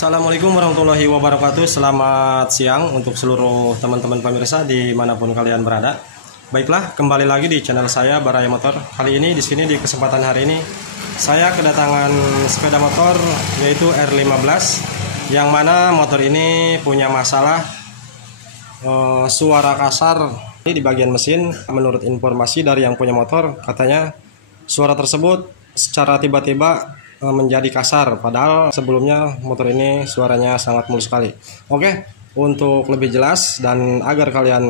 Assalamualaikum warahmatullahi wabarakatuh. Selamat siang untuk seluruh teman-teman pemirsa dimanapun kalian berada. Baiklah, kembali lagi di channel saya Baraya Motor. Kali ini di sini di kesempatan hari ini saya kedatangan sepeda motor yaitu R15, yang mana motor ini punya masalah suara kasar di bagian mesin. Menurut informasi dari yang punya motor, katanya suara tersebut secara tiba-tiba menjadi kasar, padahal sebelumnya motor ini suaranya sangat mulus sekali. Oke, untuk lebih jelas dan agar kalian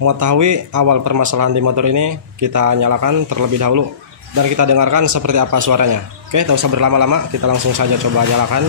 mengetahui awal permasalahan di motor ini, kita nyalakan terlebih dahulu dan kita dengarkan seperti apa suaranya. Oke, tak usah berlama-lama, kita langsung saja coba nyalakan.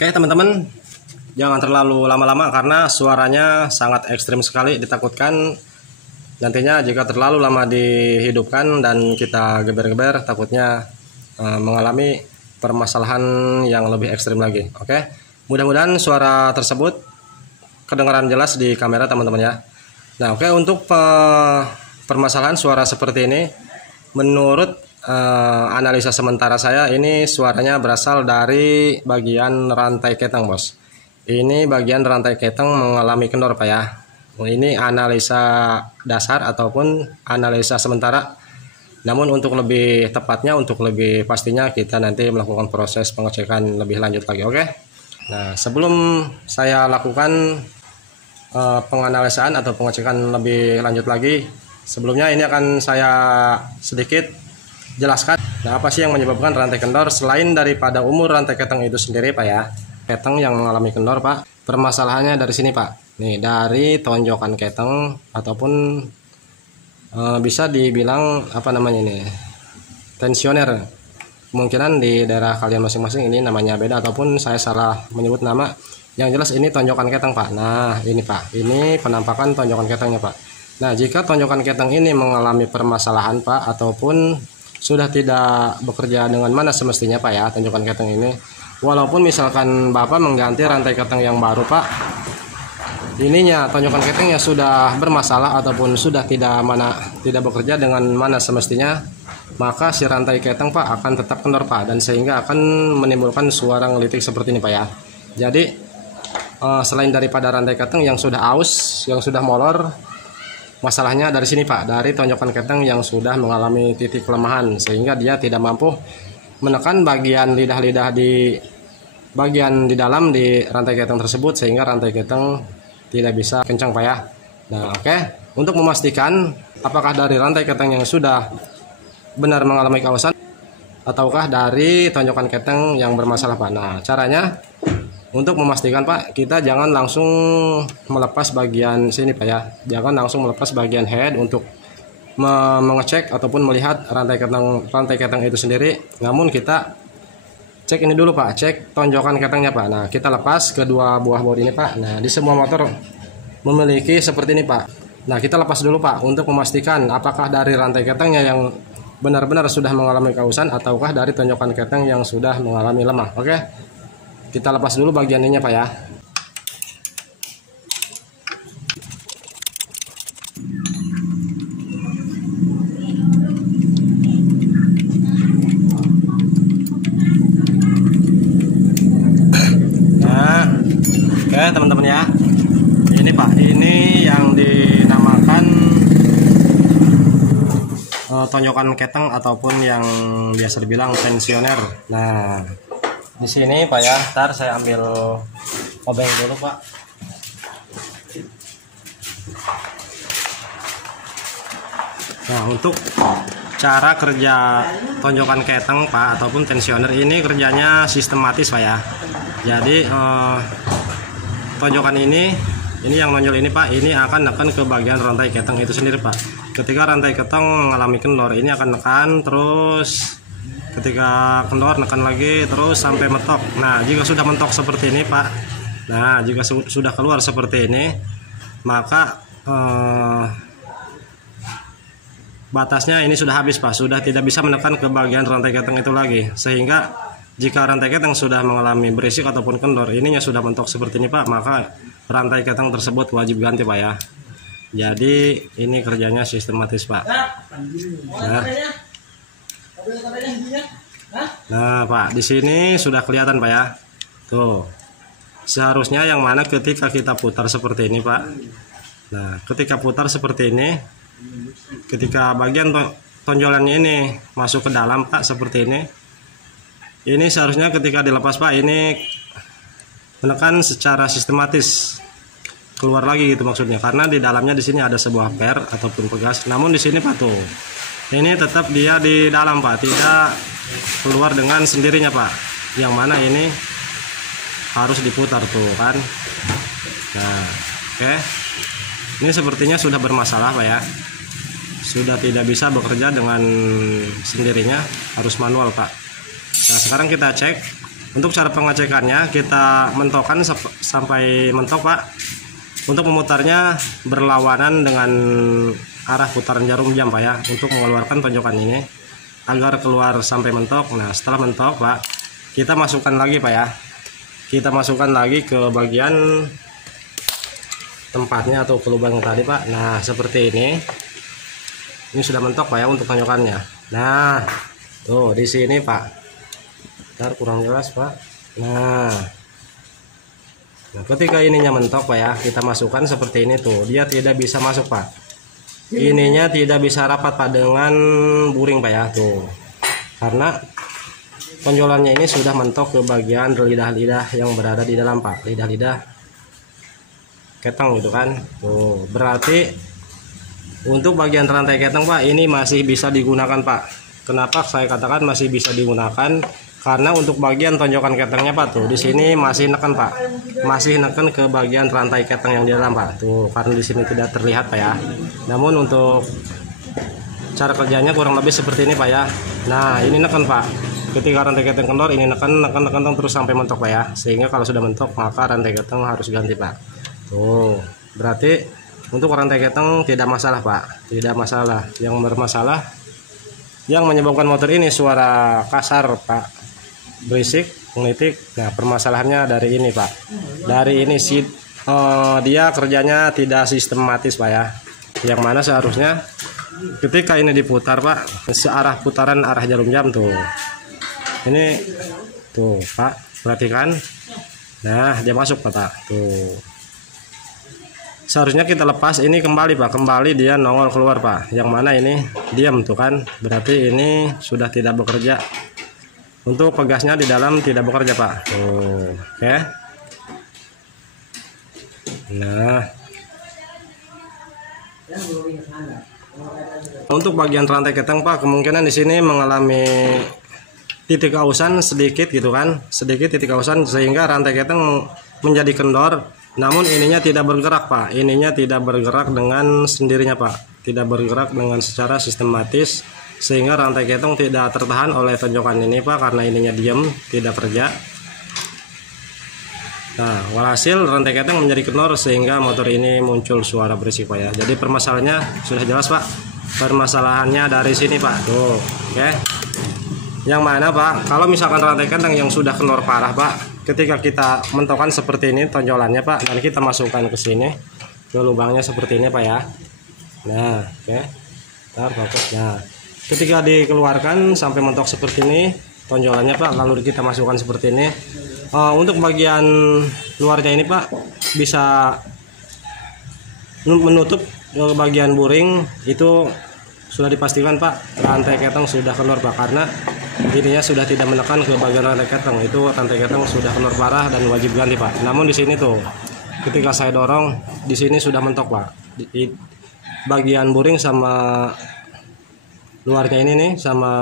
Oke teman-teman, jangan terlalu lama-lama karena suaranya sangat ekstrim sekali. Ditakutkan nantinya jika terlalu lama dihidupkan dan kita geber-geber, takutnya mengalami permasalahan yang lebih ekstrim lagi. Oke, mudah-mudahan suara tersebut kedengaran jelas di kamera teman-teman ya. Nah oke, untuk permasalahan suara seperti ini, menurut analisa sementara saya, ini suaranya berasal dari bagian rantai keteng, bos. Ini bagian rantai keteng mengalami kendor, Pak ya. Ini analisa dasar ataupun analisa sementara. Namun untuk lebih tepatnya, untuk lebih pastinya, kita nanti melakukan proses pengecekan lebih lanjut lagi. Oke. Nah, sebelum saya lakukan penganalisaan atau pengecekan lebih lanjut lagi, sebelumnya ini akan saya sedikit jelaskan, nah apa sih yang menyebabkan rantai kendor selain daripada umur rantai keteng itu sendiri, Pak ya. Keteng yang mengalami kendor, Pak, permasalahannya dari sini, Pak. Nih, dari tonjokan keteng ataupun bisa dibilang apa namanya ini, tensioner. Kemungkinan di daerah kalian masing-masing ini namanya beda ataupun saya salah menyebut nama. Yang jelas ini tonjokan keteng, Pak. Nah, ini, Pak. Ini penampakan tonjokan ketengnya, Pak. Nah, jika tonjokan keteng ini mengalami permasalahan, Pak, ataupun sudah tidak bekerja dengan mana semestinya, Pak ya, tonjokan keteng ini. Walaupun misalkan Bapak mengganti rantai keteng yang baru, Pak, ininya tonjokan ketengnya sudah bermasalah ataupun sudah tidak bekerja dengan mana semestinya, maka si rantai keteng, Pak, akan tetap kendor, Pak, dan sehingga akan menimbulkan suara ngelitik seperti ini, Pak ya. Jadi selain daripada rantai keteng yang sudah aus, yang sudah molor, masalahnya dari sini, Pak, dari tonjokan keteng yang sudah mengalami titik kelemahan sehingga dia tidak mampu menekan bagian lidah-lidah di bagian di dalam di rantai keteng tersebut, sehingga rantai keteng tidak bisa kencang, Pak ya. Nah oke, untuk memastikan apakah dari rantai keteng yang sudah benar mengalami kausan ataukah dari tonjokan keteng yang bermasalah, Pak. Nah caranya untuk memastikan, Pak, kita jangan langsung melepas bagian sini, Pak ya. Jangan langsung melepas bagian head untuk mengecek ataupun melihat rantai keteng itu sendiri. Namun kita cek ini dulu, Pak, cek tonjokan ketengnya, Pak. Nah, kita lepas kedua buah baut ini, Pak. Nah, di semua motor memiliki seperti ini, Pak. Nah, kita lepas dulu, Pak, untuk memastikan apakah dari rantai ketengnya yang benar-benar sudah mengalami kausan ataukah dari tonjokan keteng yang sudah mengalami lemah. Oke. Kita lepas dulu bagian ininya, Pak ya. Nah, oke teman-teman ya. Ini, Pak, ini yang dinamakan tonjokan keteng ataupun yang biasa dibilang tensioner. Nah, di sini, Pak ya, ntar saya ambil obeng dulu, Pak. Nah, untuk cara kerja tonjokan keteng, Pak, ataupun tensioner ini kerjanya sistematis, Pak ya. Jadi tonjokan ini ini yang nonjol ini Pak, ini akan nekan ke bagian rantai keteng itu sendiri Pak. Ketika rantai keteng mengalami kendor, ini akan nekan terus, ketika kendor nekan lagi terus sampai mentok. Nah jika sudah mentok seperti ini Pak, nah jika sudah keluar seperti ini, maka batasnya ini sudah habis Pak, sudah tidak bisa menekan ke bagian rantai keteng itu lagi. Sehingga jika rantai keteng sudah mengalami berisik ataupun kendor, ininya sudah mentok seperti ini Pak, maka rantai keteng tersebut wajib ganti Pak ya. Jadi ini kerjanya sistematis Pak. Nah Pak, di sini sudah kelihatan Pak ya. Tuh, seharusnya yang mana ketika kita putar seperti ini Pak. Nah ketika putar seperti ini, ketika bagian tonjolannya ini masuk ke dalam Pak seperti ini seharusnya ketika dilepas Pak, ini menekan secara sistematis keluar lagi gitu maksudnya, karena di dalamnya di sini ada sebuah per ataupun pegas. Namun di sini Pak tuh, ini tetap dia di dalam Pak, tidak keluar dengan sendirinya Pak, yang mana ini harus diputar tuh kan. Nah oke, ini sepertinya sudah bermasalah Pak ya, sudah tidak bisa bekerja dengan sendirinya, harus manual Pak. Nah sekarang kita cek. Untuk cara pengecekannya, kita mentokkan sampai mentok Pak. Untuk memutarnya berlawanan dengan arah putaran jarum jam Pak ya, untuk mengeluarkan tonjokan ini agar keluar sampai mentok. Nah setelah mentok Pak, kita masukkan lagi Pak ya, kita masukkan lagi ke bagian tempatnya atau ke lubang tadi Pak. Nah seperti ini sudah mentok Pak ya untuk tonjokannya. Nah tuh di sini Pak, ntar kurang jelas Pak. Nah ketika ininya mentok Pak ya, kita masukkan seperti ini tuh, dia tidak bisa masuk Pak, ininya tidak bisa rapat Pak dengan buring Pak ya tuh, karena tonjolannya ini sudah mentok ke bagian lidah-lidah yang berada di dalam Pak, lidah-lidah keteng gitu kan tuh. Berarti untuk bagian rantai keteng Pak, ini masih bisa digunakan Pak. Kenapa saya katakan masih bisa digunakan? Karena untuk bagian tonjokan ketengnya Pak tuh, di sini masih neken Pak, masih neken ke bagian rantai keteng yang di dalam Pak tuh, karena di sini tidak terlihat Pak ya. Namun untuk cara kerjanya kurang lebih seperti ini Pak ya. Nah ini neken Pak, ketika rantai keteng kendor, ini neken terus sampai mentok Pak ya. Sehingga kalau sudah mentok maka rantai keteng harus ganti Pak. Tuh berarti untuk rantai keteng tidak masalah Pak, tidak masalah. Yang bermasalah, yang menyebabkan motor ini suara kasar Pak, berisik, mengelitik. Nah permasalahannya dari ini Pak, dari ini sih dia kerjanya tidak sistematis Pak ya, yang mana seharusnya ketika ini diputar Pak, searah putaran arah jarum jam tuh, ini tuh Pak perhatikan. Nah dia masuk Pak tuh, seharusnya kita lepas ini kembali Pak, kembali dia nongol keluar Pak, yang mana ini diam tuh kan, berarti ini sudah tidak bekerja. Untuk pegasnya di dalam tidak bekerja Pak tuh, oke. Nah untuk bagian rantai keteng Pak, kemungkinan di sini mengalami titik ausan sedikit gitu kan, sedikit titik ausan sehingga rantai keteng menjadi kendor. Namun ininya tidak bergerak Pak, ininya tidak bergerak dengan sendirinya Pak, tidak bergerak dengan secara sistematis, sehingga rantai keteng tidak tertahan oleh tonjokan ini Pak, karena ininya diam tidak kerja. Nah walhasil rantai keteng menjadi kendor sehingga motor ini muncul suara berisik Pak ya. Jadi permasalahannya sudah jelas Pak, permasalahannya dari sini Pak tuh, oke. Yang mana Pak, kalau misalkan rantai keteng yang sudah kendor parah Pak, ketika kita mentokkan seperti ini tonjolannya Pak, dan kita masukkan ke sini ke lubangnya seperti ini Pak ya. Nah oke, ntar fokus. Nah ketika dikeluarkan sampai mentok seperti ini tonjolannya Pak, lalu kita masukkan seperti ini. Untuk bagian luarnya ini Pak bisa menutup bagian buring, itu sudah dipastikan Pak rantai keteng sudah kendor Pak, karena ininya sudah tidak menekan ke bagian rantai keteng, itu rantai keteng sudah kendor parah dan wajib ganti Pak. Namun di sini tuh ketika saya dorong di sini sudah mentok Pak, di bagian buring sama luarnya ini nih sama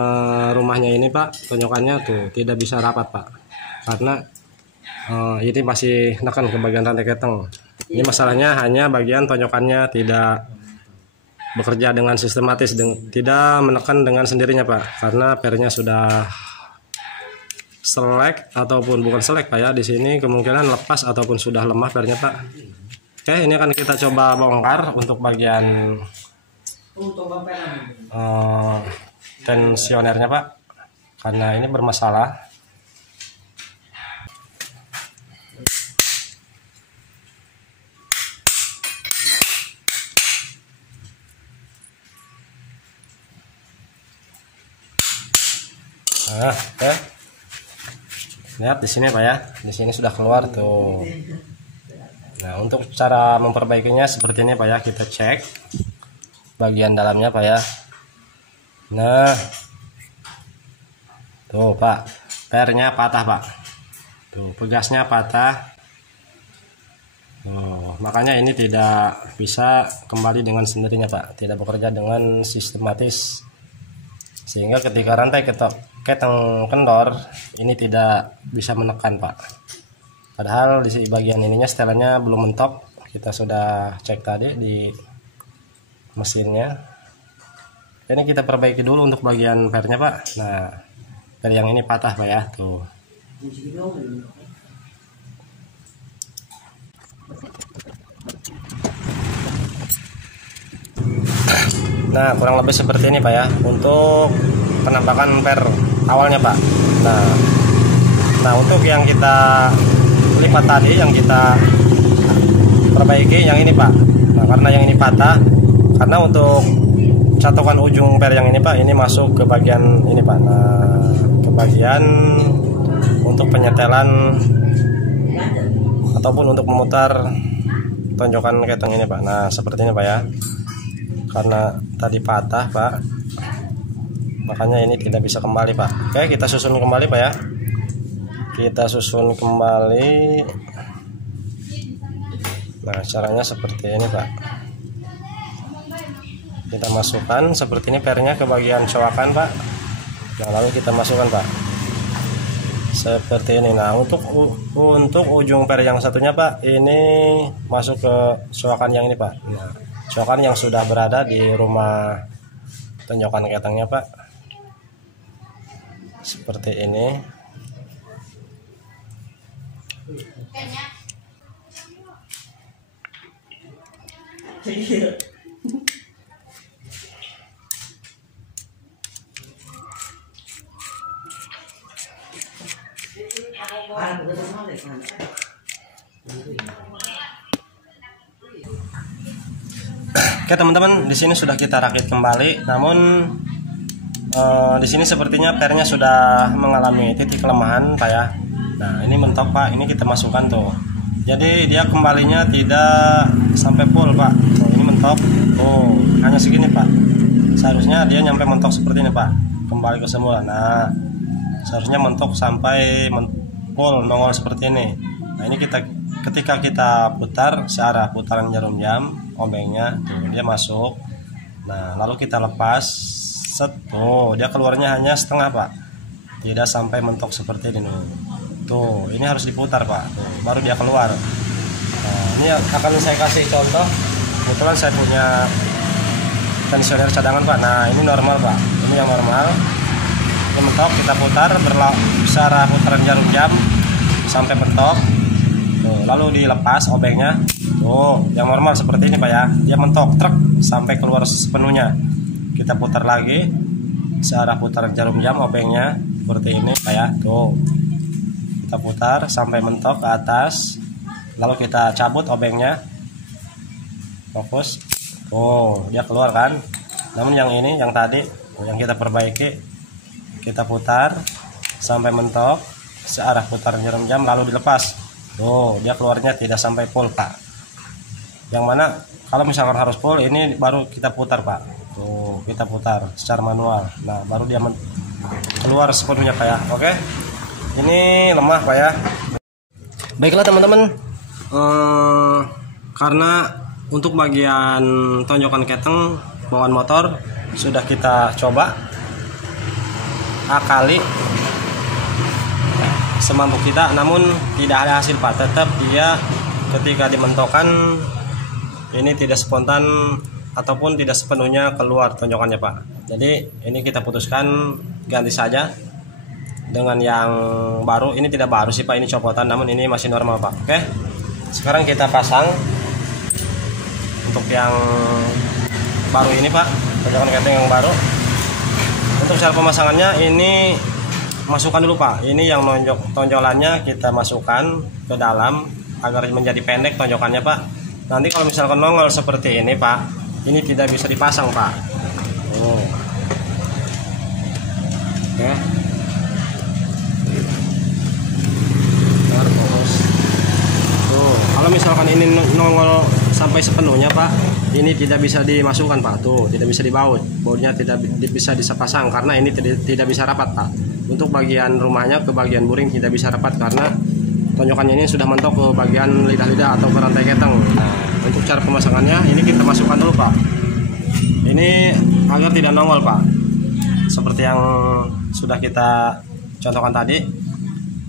rumahnya ini Pak, tonjokannya tuh tidak bisa rapat Pak, karena ini masih neken ke bagian rantai keteng. Ini masalahnya hanya bagian tonjokannya tidak bekerja dengan sistematis, tidak menekan dengan sendirinya Pak, karena pernya sudah selek ataupun bukan selek Pak ya. Di sini kemungkinan lepas ataupun sudah lemah pernya Pak. Oke, ini akan kita coba bongkar untuk bagian tensionernya Pak, karena ini bermasalah. Nah, oke. Lihat di sini Pak ya. Di sini sudah keluar tuh. Nah, untuk cara memperbaikinya seperti ini Pak ya. Kita cek bagian dalamnya Pak ya. Nah. Tuh Pak, pernya patah Pak. Tuh, pegasnya patah. Tuh, makanya ini tidak bisa kembali dengan sendirinya Pak. Tidak bekerja dengan sistematis. Sehingga ketika rantai keteng kendor ini tidak bisa menekan Pak. Padahal di bagian ininya setelannya belum mentok. Kita sudah cek tadi di mesinnya. Ini kita perbaiki dulu untuk bagian pernya Pak. Nah, per yang ini patah Pak ya, tuh. Nah, kurang lebih seperti ini Pak ya untuk penampakan per awalnya Pak. Nah untuk yang kita lipat tadi, yang kita perbaiki yang ini Pak. Nah, karena yang ini patah, karena untuk catokan ujung per yang ini Pak, ini masuk ke bagian ini Pak. Nah, ke bagian untuk penyetelan ataupun untuk memutar tonjokan keteng ini Pak. Nah, seperti ini Pak ya. Karena tadi patah Pak, makanya ini tidak bisa kembali Pak. Oke, kita susun kembali Pak ya. Kita susun kembali. Nah, caranya seperti ini Pak. Kita masukkan seperti ini pernya ke bagian coakan Pak. Nah, lalu kita masukkan Pak seperti ini. Nah, untuk ujung per yang satunya Pak, ini masuk ke coakan yang ini Pak. Nah, coakan yang sudah berada di rumah tonjokan ketengnya Pak, seperti ini. Oke teman-teman, di sini sudah kita rakit kembali. Namun di sini sepertinya pernya sudah mengalami titik kelemahan Pak ya. Nah, ini mentok Pak, ini kita masukkan tuh. Jadi dia kembalinya tidak sampai full Pak. Tuh, ini mentok. Oh, hanya segini Pak. Seharusnya dia nyampe mentok seperti ini Pak. Kembali ke semula. Nah, seharusnya mentok sampai full nongol seperti ini. Nah, ini ketika kita putar searah putaran jarum jam, obengnya tuh dia masuk. Nah, lalu kita lepas, set, tuh dia keluarnya hanya setengah Pak. Tidak sampai mentok seperti ini. Tuh, ini harus diputar Pak. Tuh, baru dia keluar. Nah, ini akan saya kasih contoh. Kebetulan saya punya tensioner cadangan Pak. Nah, ini normal Pak. Ini yang normal. Ini mentok, kita putar searah putaran jarum jam sampai mentok. Tuh, lalu dilepas obengnya. Tuh, yang normal seperti ini Pak ya. Dia mentok truk sampai keluar sepenuhnya. Kita putar lagi searah putaran jarum jam obengnya seperti ini Pak ya. Tuh, kita putar sampai mentok ke atas, lalu kita cabut obengnya, fokus. Oh, dia keluar kan. Namun yang ini, yang tadi yang kita perbaiki, kita putar sampai mentok searah putaran jarum jam lalu dilepas. Tuh, dia keluarnya tidak sampai full Pak. Yang mana kalau misalkan harus full, ini baru kita putar Pak. Tuh, kita putar secara manual. Nah, baru dia keluar sepenuhnya Pak ya. Oke, ini lemah Pak ya. Baiklah teman-teman, karena untuk bagian tonjokan keteng bawaan motor sudah kita coba akali semampu kita, namun tidak ada hasil Pak. Tetap dia ketika dimentokkan ini tidak spontan ataupun tidak sepenuhnya keluar tonjokannya Pak. Jadi ini kita putuskan ganti saja dengan yang baru. Ini tidak baru sih Pak, ini copotan, namun ini masih normal Pak. Oke, sekarang kita pasang untuk yang baru ini Pak, tonjokan keting yang baru. Untuk cara pemasangannya ini masukkan dulu Pak, ini yang tonjolannya kita masukkan ke dalam agar menjadi pendek tonjokannya Pak. Nanti kalau misalkan nongol seperti ini Pak, ini tidak bisa dipasang Pak. Oke. Tuh, kalau misalkan ini nongol sampai sepenuhnya Pak, ini tidak bisa dimasukkan Pak. Tuh, tidak bisa dibaut, bautnya tidak bisa disepasang karena ini tidak bisa rapat Pak. Untuk bagian rumahnya ke bagian buring tidak bisa rapat karena tonjokannya ini sudah mentok ke bagian lidah-lidah atau ke rantai keteng. Nah, untuk cara pemasangannya ini kita masukkan dulu Pak. Ini agar tidak nongol Pak, seperti yang sudah kita contohkan tadi.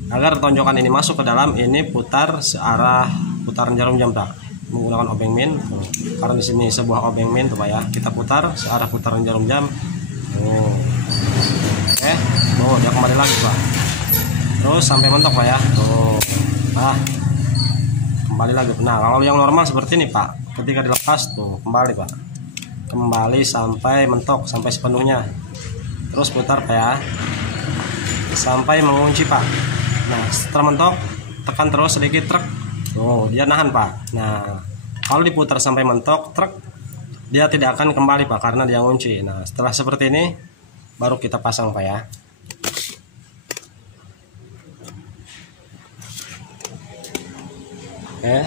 Agar tonjokan ini masuk ke dalam, ini putar searah putaran jarum jam Pak, menggunakan obeng min. Karena di sini sebuah obeng min tuh Pak ya, kita putar searah putaran jarum jam. Oke, dia kembali lagi Pak, terus sampai mentok Pak ya. Kembali lagi. Nah, kalau yang normal seperti ini Pak, ketika dilepas tuh kembali Pak, kembali sampai mentok, sampai sepenuhnya. Terus putar Pak ya, sampai mengunci Pak. Nah, setelah mentok tekan terus sedikit, truk. Dia nahan Pak. Nah, kalau diputar sampai mentok, truk, dia tidak akan kembali Pak karena dia ngunci. Nah, setelah seperti ini baru kita pasang Pak ya. Oke,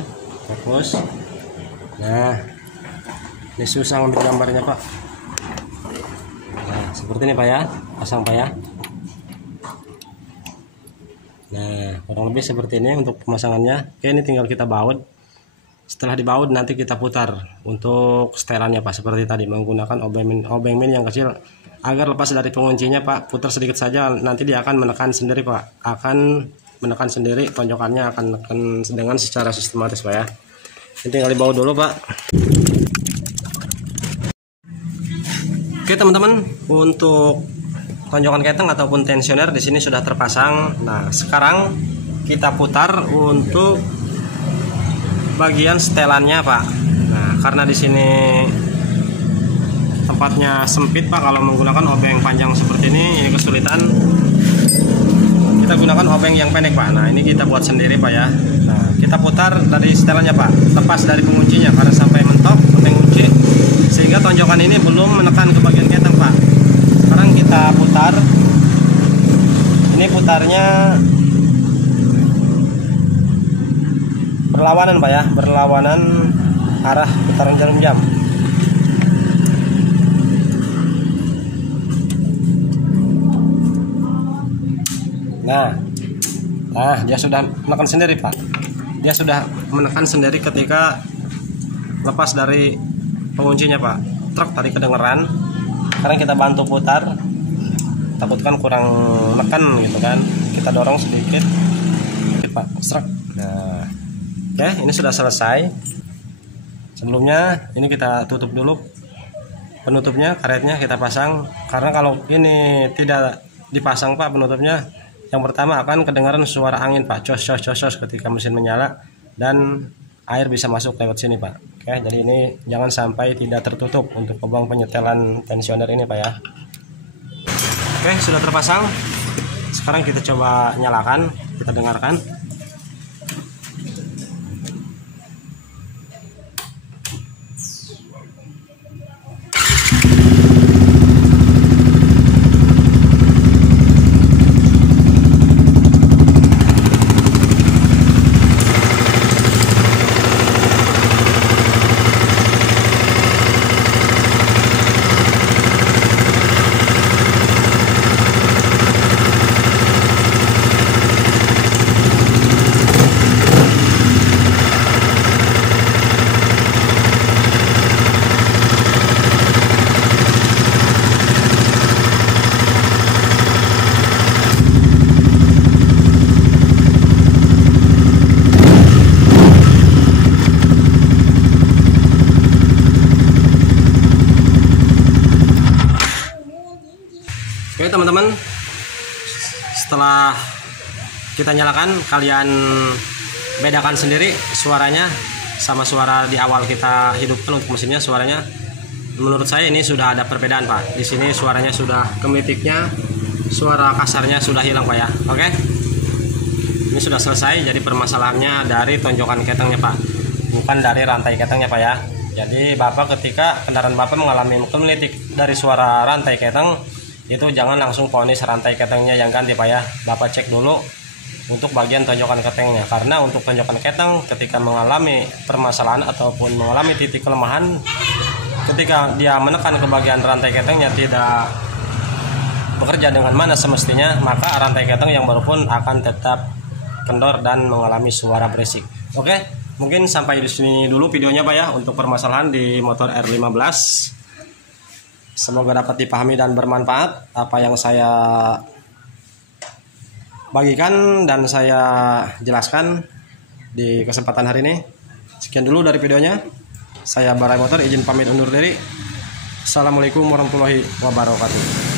fokus. Nah, ini susah ambil gambarnya Pak. Nah, seperti ini Pak ya, pasang Pak ya. Nah, kurang lebih seperti ini untuk pemasangannya. Oke, ini tinggal kita baut. Setelah dibaut nanti kita putar untuk setelannya Pak, seperti tadi menggunakan obeng min yang kecil agar lepas dari penguncinya Pak. Putar sedikit saja, nanti dia akan menekan sendiri Pak, akan menekan sendiri, tonjokannya akan menekan dengan secara sistematis Pak ya. Ini tinggal dibaut dulu Pak. Oke teman-teman, untuk tonjokan keteng ataupun tensioner di sini sudah terpasang. Nah, sekarang kita putar untuk bagian setelannya Pak. Nah, karena di sini tempatnya sempit Pak, kalau menggunakan obeng panjang seperti ini kesulitan. Kita gunakan obeng yang pendek Pak. Nah, ini kita buat sendiri Pak ya. Nah, kita putar dari setelannya Pak, lepas dari penguncinya karena sampai mentok pengunci, sehingga tonjokan ini belum menekan ke bagian keteng Pak. Sekarang kita putar. Ini putarnya berlawanan Pak ya, berlawanan arah putaran jarum jam. Nah, dia sudah menekan sendiri Pak. Dia sudah menekan sendiri ketika lepas dari penguncinya Pak. Truk tadi kedengeran. Sekarang kita bantu putar. Takutkan kurang nekan gitu kan. Kita dorong sedikit Pak. Serak. Nah, oke, ini sudah selesai. Sebelumnya ini kita tutup dulu penutupnya, karetnya kita pasang. Karena kalau ini tidak dipasang Pak penutupnya, yang pertama akan kedengaran suara angin Pak, cos ketika mesin menyala, dan air bisa masuk lewat sini Pak. Oke, jadi ini jangan sampai tidak tertutup untuk lubang penyetelan tensioner ini Pak ya. Oke, sudah terpasang. Sekarang kita coba nyalakan, kita dengarkan. setelah kita nyalakan, kalian bedakan sendiri suaranya sama suara di awal kita hidupkan untuk mesinnya. Suaranya menurut saya ini sudah ada perbedaan Pak. Di sini suaranya sudah gemitiknya, suara kasarnya sudah hilang Pak ya. Oke. Ini sudah selesai. Jadi permasalahannya dari tonjokan ketengnya Pak, bukan dari rantai ketengnya Pak ya. Jadi Bapak ketika kendaraan Bapak mengalami gemitik dari suara rantai keteng, itu jangan langsung vonis rantai ketengnya yang ganti Pak ya. Bapak cek dulu untuk bagian tonjokan ketengnya, karena untuk tonjokan keteng ketika mengalami permasalahan ataupun mengalami titik kelemahan, ketika dia menekan ke bagian rantai ketengnya tidak bekerja dengan mana semestinya, maka rantai keteng yang baru pun akan tetap kendor dan mengalami suara berisik. Oke, mungkin sampai di sini dulu videonya Pak ya untuk permasalahan di motor R15. Semoga dapat dipahami dan bermanfaat apa yang saya bagikan dan saya jelaskan di kesempatan hari ini. Sekian dulu dari videonya. Saya Barai Motor izin pamit undur diri. Assalamualaikum warahmatullahi wabarakatuh.